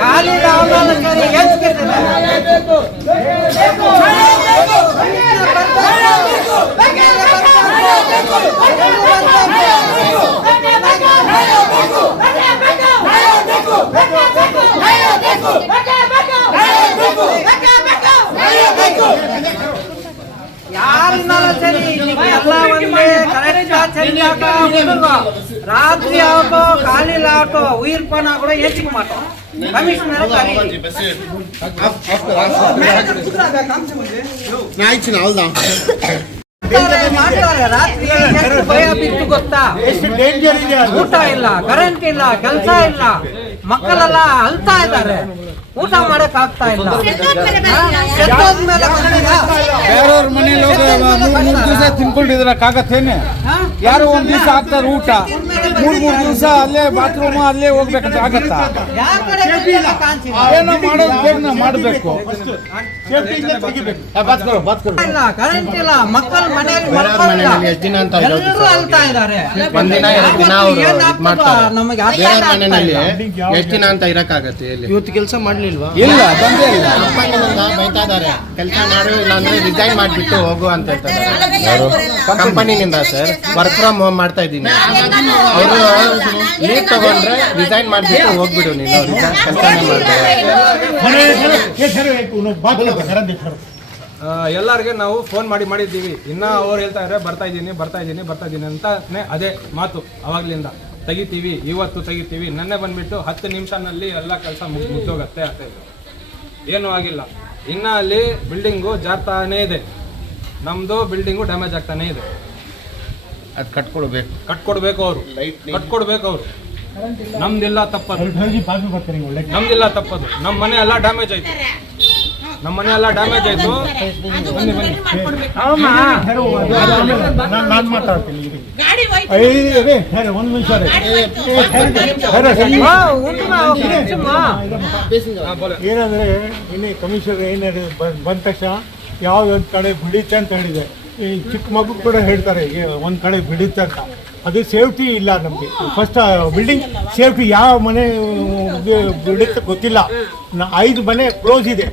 ಖಾಲಿ ಲಾಭಾಧಿಕಾರಿ யாருனாலும் சரி எல்லாம் வந்து கரெக்டா செஞ்சாக்க ராத்திரி ஆகட்டும் காலையில் ஆகட்டும் உயிர் போனா கூட ஏற்றிக்க மாட்டோம். கமிஷனர் ಮಾಡ್ತಾರೆ. ರಾತ್ರಿ ಎಷ್ಟು ಭಯ ಬಿತ್ತು ಗೊತ್ತಾ? ಊಟ ಇಲ್ಲ, ಕರೆಂಟ್ ಇಲ್ಲ, ಕೆಲಸ ಇಲ್ಲ, ಮಕ್ಕಳೆಲ್ಲ ಅಳ್ತಾ ಇದ್ದಾರೆ, ಊಟ ಮಾಡಕ್ ಆಗ್ತಾ ಇಲ್ಲ. ಬೇರೆಯವ್ರ ಮನೇಲಿ ಮೂರ್ ದಿವಸ ತಿನ್ಕೊಂಡಿದ್ರಕ್ಕಾಗತ್ತೇನೆ? ಯಾರು ಒಂದ್ ದಿವಸ ಹಾಕ್ತಾರೆ ಊಟ, ಮೂರ್ ದಿವಸ ಅಲ್ಲೇ ಬಾತ್ರೂಮ್ ಅಲ್ಲೇ ಹೋಗ್ಬೇಕಂತ ಆಗತ್ತಾ? ಏನೋ ಮಾಡೋದು ಬೇಗ ಮಾಡಬೇಕು. ಕರೆಂಟ್ ಇಲ್ಲ, ಮಕ್ಕಳ ಮನೆಯಲ್ಲಿ ಎಲ್ಲರೂ ಅಳ್ತಾ ಇದ್ದಾರೆ. ಎಷ್ಟು ದಿನ ಅಂತ ಇರಕ್ಕಾಗತ್ತೆ? ಇವತ್ತು ಕೆಲಸ ಮಾಡ್ಲಿಲ್ವಾ? ಇಲ್ಲ, ಬಂದೇ ಇಲ್ಲ. ಬೈತಾ ಇದಾರೆ, ಕೆಲಸ ಮಾಡು ಇಲ್ಲ ಅಂದ್ರೆ ರಿಸೈನ್ ಮಾಡ್ಬಿಟ್ಟು ಹೋಗು ಅಂತ ಹೇಳ್ತಾರೆ ಕಂಪನಿನಿಂದ. ಸರ್ ವರ್ಕ್ ಫ್ರಮ್ ಹೋಮ್ ಮಾಡ್ತಾ ಇದ್ದೀನಿ. ಅವರು ಲೀವ್ ತಗೊಂಡ್ರೆ ರಿಸೈನ್ ಮಾಡ್ಬಿಟ್ಟು ಹೋಗ್ಬಿಡು ನೀನು, ಕೆಲಸನೇ ಮಾಡ್ತಾರೆ. ಎಲ್ಲರಿಗೆ ನಾವು ಫೋನ್ ಮಾಡಿದ್ದೀವಿ. ಇನ್ನ ಅವ್ರು ಹೇಳ್ತಾ ಇದ್ದಾರೆ ಬರ್ತಾ ಇದ್ದೀನಿ ಅಂತಾನೆ ಅದೇ ಮಾತು ಅವಾಗ್ಲಿಂದ. ತೆಗಿತೀವಿ, ಇವತ್ತು ತೆಗಿತೀವಿ, ನೆನ್ನೆ ಬಂದ್ಬಿಟ್ಟು 10 ನಿಮಿಷನಲ್ಲಿ ಎಲ್ಲ ಕೆಲಸ ಮುಗ್ದೋಗತ್ತೆ ಅಂತ ಇದೆ. ಏನೂ ಆಗಿಲ್ಲ. ಇನ್ನ ಅಲ್ಲಿ ಬಿಲ್ಡಿಂಗು ಜಾರ್ತಾನೇ ಇದೆ, ನಮ್ದು ಬಿಲ್ಡಿಂಗು ಡ್ಯಾಮೇಜ್ ಆಗ್ತಾನೆ ಇದೆ. ಅದು ಕಟ್ಕೊಡ್ಬೇಕು ಅವರು. ನಮ್ದಿಲ್ಲ ತಪ್ಪದು, ನಮ್ಮ ಮನೆ ಎಲ್ಲ ಡ್ಯಾಮೇಜ್ ಆಯ್ತು. ಬನ್ನಿ ನಾನು ಮಾತಾಡ್ತೀನಿ. ಏನಂದ್ರೆ ಇನ್ನೇ ಕಮಿಷನರ್ ಏನಾದ್ರು ಬಂದ ತಕ್ಷಣ ಯಾವ್ದೊಂದು ಕಡೆ ಬಿಡುತ್ತೆ ಅಂತ ಹೇಳಿದೆ. ಈ ಚಿಕ್ಕ ಮಗು ಕೂಡ ಹೇಳ್ತಾರೆ ಒಂದ್ ಕಡೆ ಬಿಡುತ್ತೆ ಅಂತ. ಅದು ಸೇಫ್ಟಿ ಇಲ್ಲ ನಮಗೆ. ಫಸ್ಟ್ ಬಿಲ್ಡಿಂಗ್ ಸೇಫ್ಟಿ ಯಾವ ಮನೆ ಬಿಡುತ್ತೆ ಗೊತ್ತಿಲ್ಲ. 5 ಮನೆ ಕ್ಲೋಸ್ ಇದೆ.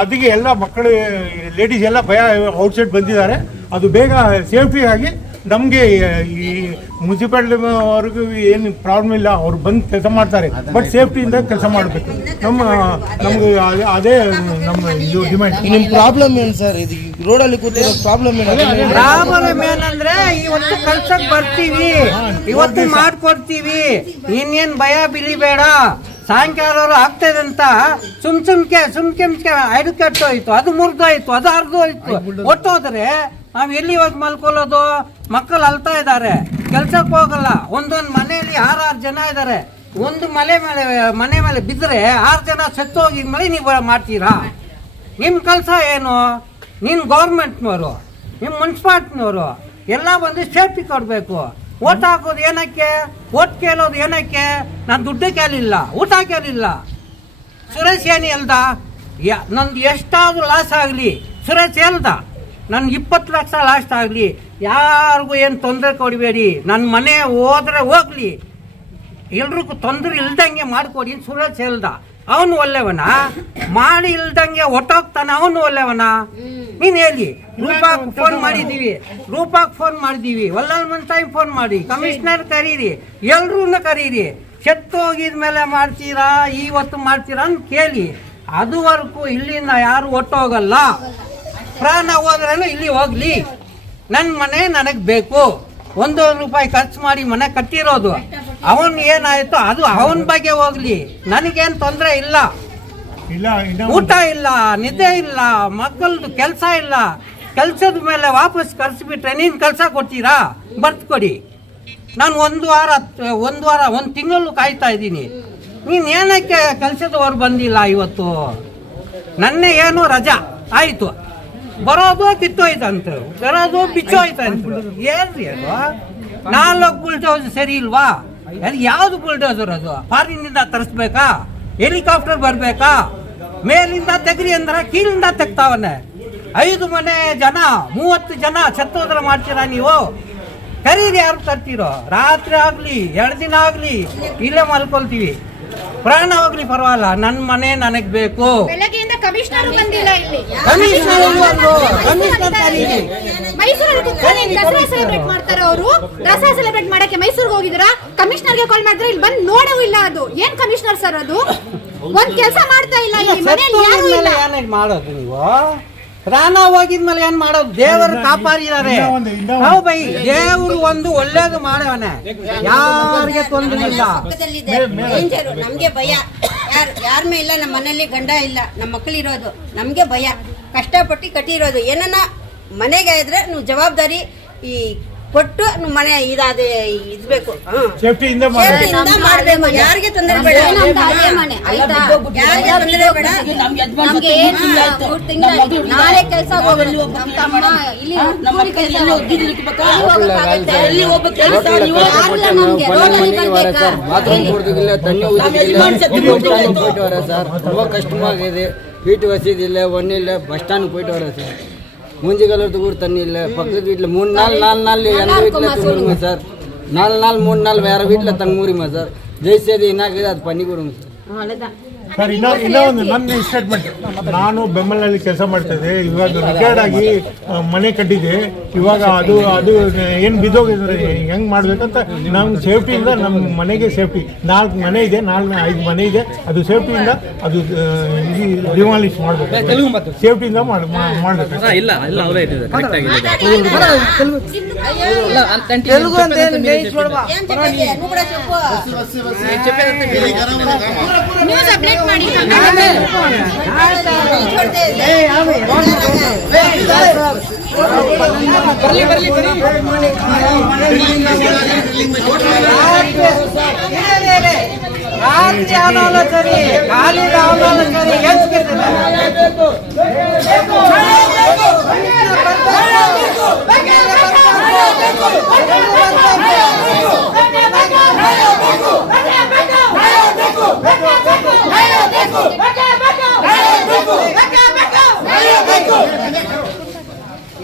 ಅದಕ್ಕೆ ಎಲ್ಲ ಮಕ್ಕಳು ಲೇಡೀಸ್ ಎಲ್ಲ ಭಯ ಔಟ್ಸೈಡ್ ಬಂದಿದ್ದಾರೆ. ಅದು ಬೇಗ ಸೇಫ್ಟಿ ಆಗಿ ನಮಗೆ ಈ ಮುನ್ಸಿಪಾಲಿಟಿ ಅವ್ರಿಗೂ ಏನು ಪ್ರಾಬ್ಲಮ್ ಇಲ್ಲ, ಅವ್ರು ಬಂದು ಕೆಲಸ ಮಾಡ್ತಾರೆ. ಬಟ್ ಸೇಫ್ಟಿಯಿಂದ ಕೆಲಸ ಮಾಡಬೇಕು. ನಮ್ಗೆ ಅದೇ ನಮ್ಮ ಇದು ಡಿಮ್ಯಾಂಡ್. ನಿಮ್ಮ ಪ್ರಾಬ್ಲಮ್ ಏನು ಸರ್? ಇದು ರೋಡಲ್ಲಿ ಕೂತಿರೋ ಪ್ರಾಬ್ಲಮ್ ಏನಂದ್ರೆ ಇವತ್ತು ಕೆಲ್ಸಕ್ಕೆ ಬರ್ತೀವಿ, ಇವತ್ತು ಮಾಡ್ಕೊಡ್ತೀವಿ, ಇನ್ನೇನ್ ಭಯ ಬಿಲಿಬೇಡ. ಸಾಯಂಕಾಲ ಆಗ್ತದೆ ಅಂತ ಸುಮ್ಕೆ ಐದು ಕೆಟ್ಟೋಯ್ತು, ಅದು ಮುರಿದೋಯ್ತು, ಅದು ಅರ್ಧೋಯ್ತು, ಒಟ್ಟೋದ್ರೆ ನಾವ್ ಎಲ್ಲಿ ಹೋಗಿ ಮಲ್ಕೊಳ್ಳೋದು? ಮಕ್ಕಳು ಅಳ್ತಾ ಇದ್ದಾರೆ, ಕೆಲ್ಸಕ್ಕೆ ಹೋಗಲ್ಲ. ಒಂದೊಂದು ಮನೆಯಲ್ಲಿ 6 ಜನ ಇದ್ದಾರೆ. ಒಂದು ಮನೆ ಮೇಲೆ ಬಿದ್ದರೆ 6 ಜನ ಸತ್ತೋಗಿ ಮೇಲೆ ನೀವು ಮಾಡ್ತೀರಾ? ನಿಮ್ಮ ಕೆಲಸ ಏನು? ನೀನು ಗೌರ್ಮೆಂಟ್ನವರು, ನಿಮ್ಮ ಮುನ್ಸಿಪಾಲ್ಟಿನವರು ಎಲ್ಲ ಬಂದು ಸೇಫ್ಟಿ ಕೊಡಬೇಕು. ಓಟ್ ಹಾಕೋದು ಏನಕ್ಕೆ? ಓಟ್ ಕೇಳೋದು ಏನಕ್ಕೆ? ನಾನು ದುಡ್ಡು ಕೇಳಿಲ್ಲ, ಊಟ ಕೇಳಿಲ್ಲ. ಸುರೇಶ್ ಏನು ಹೇಳ್ದ? ನಂದು ಎಷ್ಟಾದ್ರೂ ಲಾಸ್ ಆಗಲಿ, ಸುರೇಶ್ ಹೇಳ್ದ ನನ್ನ 20 ಲಕ್ಷ ಲಾಸ್ ಆಗಲಿ, ಯಾರಿಗೂ ಏನು ತೊಂದರೆ ಕೊಡಬೇಡಿ, ನನ್ನ ಮನೆ ಹೋದ್ರೆ ಹೋಗ್ಲಿ, ಎಲ್ರಿಗೂ ತೊಂದರೆ ಇಲ್ದಂಗೆ ಮಾಡಿಕೊಡಿ ಸುರೇಶ್ ಹೇಳ್ದ. ಅವನು ಒಳ್ಳೆವನ? ಮಾಡಿ ಇಲ್ದಂಗೆ ಒಟ್ಟೋಗ್ತಾನ, ಅವನು ಒಳ್ಳೆವನ? ನೀನು ಹೇಳಿ. ರೂಪಾಕ್ ಫೋನ್ ಮಾಡಿದ್ದೀವಿ, ಒಲ್ಲಲ್ ಮನ್ಸಾಯಿ ಫೋನ್ ಮಾಡಿ, ಕಮಿಷನರ್ ಕರೀರಿ, ಎಲ್ರೂ ಕರೀರಿ. ಹೋಗಿದ್ಮೇಲೆ ಮಾಡ್ತೀರಾ, ಇವತ್ತು ಮಾಡ್ತೀರಾ ಅಂತ ಕೇಳಿ. ಅದುವರೆಗೂ ಇಲ್ಲಿಂದ ಯಾರು ಒಟ್ಟೋಗಲ್ಲ. ಪ್ರಾಣ ಹೋದ್ರೂ ಇಲ್ಲಿ ಹೋಗ್ಲಿ, ನನ್ನ ಮನೆ ನನಗೆ ಬೇಕು. 1 ರೂಪಾಯಿ ಖರ್ಚು ಮಾಡಿ ಮನೆ ಕಟ್ಟಿರೋದು, ಅವನ್ ಏನಾಯ್ತು ಅದು ಅವನ ಬಗ್ಗೆ ಹೋಗ್ಲಿ, ನನಗೇನು ತೊಂದರೆ ಇಲ್ಲ. ಊಟ ಇಲ್ಲ, ನಿದ್ದೆ ಇಲ್ಲ, ಮಕ್ಕಳದು ಕೆಲಸ ಇಲ್ಲ. ಕೆಲಸದ ಮೇಲೆ ವಾಪಸ್ ಕರ್ಸ್ಬಿಟ್ರೆ ನೀನು ಕೆಲಸ ಕೊಡ್ತೀರಾ? ಬರ್ತ್ ಕೊಡಿ. ನಾನು ಒಂದು ತಿಂಗಳು ಕಾಯ್ತಾ ಇದ್ದೀನಿ. ನೀನು ಏನಕ್ಕೆ ಕೆಲಸದವ್ರು ಬಂದಿಲ್ಲ ಇವತ್ತು? ನನ್ನೆ ಏನು ರಜಾ ಆಯಿತು, ಬರೋದು ಕಿತ್ತೋಯ್ತಂತ, ಬರೋದು ಬಿಚ್ಚೋಯ್ತಂತ. ಏನ್ರಿ ಅದು? 4 ಬುಲ್ಡೋಸರ್ ಸರಿ ಇಲ್ವಾ? ಅದು ಯಾವುದು ಬುಲ್ಡೋಸರ್? ಅದು ಫಾರಿನಿಂದ ತರಿಸ್ಬೇಕಾ? ಹೆಲಿಕಾಪ್ಟರ್ ಬರಬೇಕಾ? ಮೇಲಿಂದ ತೆಗ್ರಿ ಅಂದ್ರೆ ಕೀಳಿಂದ ತೆಗ್ತಾವನೆ. 5 ಮನೆ ಜನ 30 ಜನ ಸತ್ತೋದ್ರ ಮಾಡ್ತೀರಾ ನೀವು? ಕರೀರಿ, ಯಾರು ತರ್ತೀರೋ? ರಾತ್ರಿ ಆಗಲಿ 2 ದಿನ ಆಗಲಿ ಇಲ್ಲೇ ಮಲ್ಕೊಳ್ತೀವಿ. ಪ್ರಾಣ ಹೋಗ್ಲಿ ಪರವಾಗಿಲ್ಲ, ನನ್ನ ಮನೆ ನನಗ್ ಬೇಕು. ಬೆಳಗ್ಗೆಯಿಂದ ಕಮಿಷನರ್ ಬಂದಿಲ್ಲ ಇಲ್ಲಿ. ಕಮಿಷನರ್ ತಾರೀರಿ. ಮೈಸೂರಲ್ಲಿ ಕುತ್ಕೊಂಡು ದಸರಾ ಸೆಲೆಬ್ರೇಟ್ ಮಾಡ್ತಾರೆ ಅವರು. ದಸರಾ ಸೆಲೆಬ್ರೇಟ್ ಮಾಡಕ್ಕೆ ಮೈಸೂರಿಗೆ ಹೋಗಿದ್ರ, ಕಮಿಷನರ್ಗೆ ಕಾಲ್ ಮಾಡಿದ್ರೆ ಇಲ್ಲಿ ಬಂದು ನೋಡೂ ಇಲ್ಲ. ಅದು ಏನ್ ಕಮಿಷನರ್ ಸರ್, ಅದು ಒಂದ್ ಕೆಲಸ ಮಾಡ್ತಾ ಇಲ್ಲ. ಈ ಮನೆಯಲ್ಲಿ ಯಾರು ಇಲ್ಲ. ಏನಾಗ ಮಾಡೋದು ನೀವು? ಪ್ರಾಣ ಹೋಗಿದ್ಮೇಲೆ ಏನ್ ಮಾಡೋದು? ದೇವರು ಕಾಪಾಡಿದ್ದಾರೆ. ಹೌ ಬೈ, ದೇವರು ಒಂದು ಒಳ್ಳೇದು ಮಾಡವನೆ, ಯಾರಿಗೆ ತೊಂದರೆ ಇಲ್ಲ. ಡೇಂಜರು. ನಮ್ಗೆ ಭಯ, ಯಾರ ಇಲ್ಲ. ನಮ್ಮ ಮನೇಲಿ ಗಂಡ ಇಲ್ಲ, ನಮ್ಮ ಮಕ್ಕಳು ಇರೋದು, ನಮ್ಗೆ ಭಯ. ಕಷ್ಟಪಟ್ಟು ಕಟ್ಟಿರೋದು. ಏನನ್ನ ಮನೆಗೆ ಇದ್ರೆ ನೀವು ಜವಾಬ್ದಾರಿ ಈ ಕೊಟ್ಟು ನೀವು ಮನೆ ಇದಾದ ಇದ್ಬೇಕು. ಸೇಫ್ಟಿಯಿಂದ ಮಾಡ್ಬೇಕು. ಯಾರಿಗೆ ತೊಂದರೆ ಬೇಡ, ಯಾರಿಗೆ ತೊಂದರೆ ಬೇಡ. ನಾಳೆ ಕೆಲಸ சார் ரொம்ப கஷ்டமாக இருக்குது. வீட்டு வசதி இல்லை, ஒன்றும் இல்லை. பஸ் ஸ்டாண்டுக்கு போயிட்டு வரேன் சார். மூஞ்சி கழுவுறதுக்கு கூட தண்ணி இல்லை. பக்கத்து வீட்டில் 3 நாள் 4 நாள் எங்கள் வீட்டில் தங்குறோங்க சார். 4 நாள் 3 நாள் வேறு வீட்டில் தங்க முடியுமா சார்? ஜெயிச்சது என்ன இருக்குது அது பண்ணி கொடுங்க சார். ಸರ್ ಇನ್ನೂ ಒಂದು ನನ್ನ ಸ್ಟೇಟ್ಮೆಂಟ್. ನಾನು ಬೆಂಬಲಲ್ಲಿ ಕೆಲಸ ಮಾಡ್ತಿದ್ದೆ. ಇವಾಗ ರಿಟೈರ್ಡ್ ಆಗಿ ಮನೆ ಕಟ್ಟಿದೆ. ಇವಾಗ ಅದು ಏನು ಬಿದ್ದೋಗಿದ್ರೆ ಹೆಂಗೆ ಮಾಡ್ಬೇಕಂತ ನಮ್ಮ ಸೇಫ್ಟಿಯಿಂದ, ನಮ್ಮ ಮನೆಗೆ ಸೇಫ್ಟಿ. 4 ಮನೆ ಇದೆ, 5 ಮನೆ ಇದೆ. ಅದು ಸೇಫ್ಟಿಯಿಂದ ಅದು ಡಿಮಾಲಿಷ್ ಮಾಡಬೇಕು. ಸೇಫ್ಟಿಯಿಂದ ಮಾಡಬೇಕು. తెలుగు అంటే నేర్చుకోవడం నువ్వు కూడా చెప్పు. ನ್ಯೂಸ್ ಅಪ್ಡೇಟ್ ಮಾಡಿ. ರಾತ್ರಿ ಆನಾಲ ಸರಿ, ಖಾಲಿ ಆನಾಲ ಸರಿ,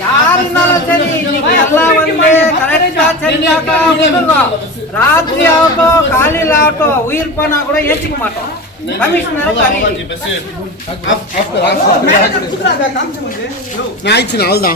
ಯಾರನ್ನಾಲ ಸರಿ, ಎಲ್ಲ ಒಂದೇ ಕರೆಕ್ಟ್ ಸರಿ. ರಾತ್ರಿ ಆಟೋ ಖಾಲಿ ಆಟೋ ಉಯಿರ್ ಪನ ಕೂಡ ಹೆಚ್ಚಿಗೆ ಮಾಟೋ commissioner Na, ich bin auch da.